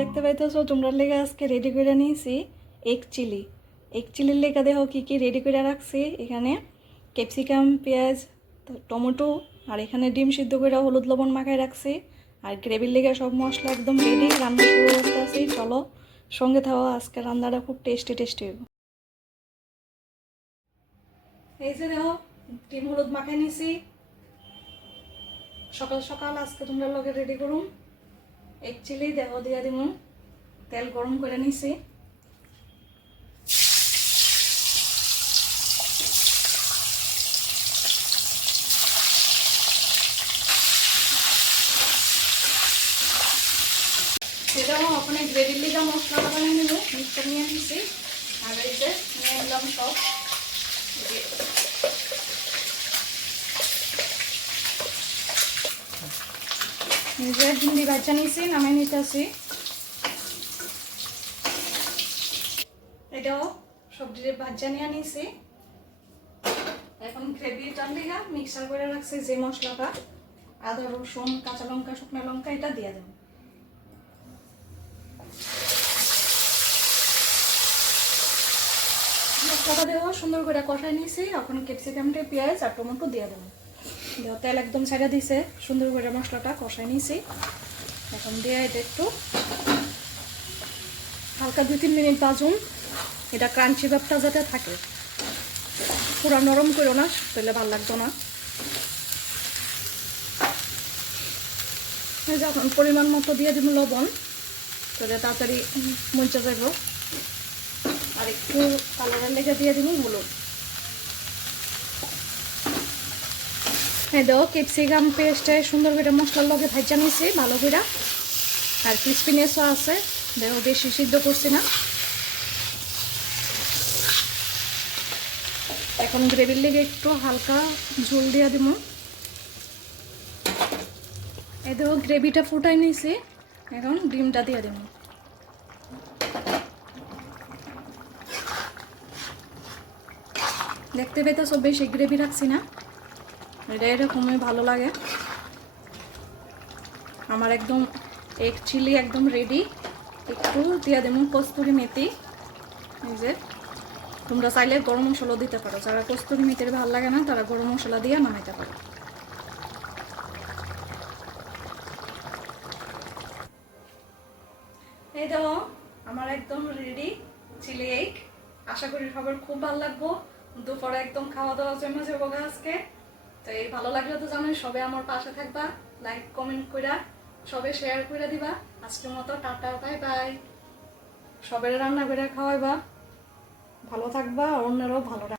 দেখতে পাইতেছো, তোমরা লেগে আজকে রেডি করে নিয়েছি এক চিলি এক চিলির লেগে দেখো কী কী রেডি করে রাখছি। এখানে ক্যাপসিকাম পেঁয়াজ, টমেটো, আর এখানে ডিম সিদ্ধ করে হলুদ লবণ মাখায় রাখছি। আর গ্রেভির লেগে সব মশলা একদম রেডি রান্না শুরু করতে আছি। চলো, সঙ্গে থাকো, আজকে রান্নাটা খুব টেস্টি টেস্টি হইব এই যে দেখো, ডিম হলুদ মাখাই নিছি। সকাল সকাল আজকে তোমরা লগে রেডি করুন একচুয়ালি দেহ দিয়া দিব তেল গরম করে নিছি। সেটাও ওখানে গ্রেভির লিগা মশলা বানিয়ে নেব, মিক্সচার নিয়ে নিছি। আর এই যে, নিয়ে নিলাম সব। এই যে ভিন্ডি বাচ্চা নিয়েছি নামাই নিতেছি। এটাও সবজির বাচ্চা নিয়ে নিয়েছি এখন গ্রেভি টানলিগা মিক্সার করে রাখছি যে মশলাটা। আদা, রসুন, কাঁচা লঙ্কা, শুকনো লঙ্কা, এটা দিয়ে দেবো। মশলাটা দেওয়া সুন্দর করে কষাই নিয়েছি এখন ক্যাপসিকামটা পেঁয়াজ আর টমেটো দিয়ে দেবো। তেল একদম ছাড়া দিছে, সুন্দর করে মশলাটা কষাই নিয়েছি। এখন দিয়ে এটা একটু হালকা দুই তিন মিনিট বাজুন, এটা ক্রাঞ্চি ভাবটা যাতে থাকে। পুরো নরম করো না, তাহলে ভালো লাগতো না। যখন পরিমাণ মতো দিয়ে দিব লবণ, তাহলে তাড়াতাড়ি মঞ্চে যাব আর একটু কালারের লেগে দিয়ে দিব হলুদ। দাও ক্যাপসিকাম পেস্টে সুন্দর করে মশলার লগে ভাজা নিয়েছি, ভালো করে। আর ক্রিসপিনেসও আছে। দেখো, বেশি সিদ্ধ করছি না। এখন গ্রেভির লেগে একটু হালকা ঝোল দিয়ে দিব। এই দেখো গ্রেভিটা ফুটাই নিয়েছি। এখন ডিমটা দিয়ে দিব। দেখতে পেতে সব বেশি গ্রেভি রাখছি না। এটা এরকমই ভালো লাগে। আমার একদম এগ চিলি একদম রেডি একটু দিয়ে দেবো কস্তুরি মেথি। এই যে, তোমরা চাইলে গরম মশলা দিতে পারো। যারা কস্তুরি মেথির ভালো লাগে না, তারা গরম মশলা দিয়ে নামাইতে পারো। এই দেখো, আমার একদম রেডি চিলি এগ আশা করি সবার খুব ভালো লাগবো। দুপুরে একদম খাওয়া দাওয়ার জন্য যাব আজকে। তো এই ভালো লাগলে তো জানোই সবে আমার পাশে থাকবা লাইক কমেন্ট কইরা সবে শেয়ার করে দিবা। আজকের মতো টাটা বাই বাই সবের রান্না করে খাওয়াইবা। ভালো থাকবা, অন্যেরও ভালো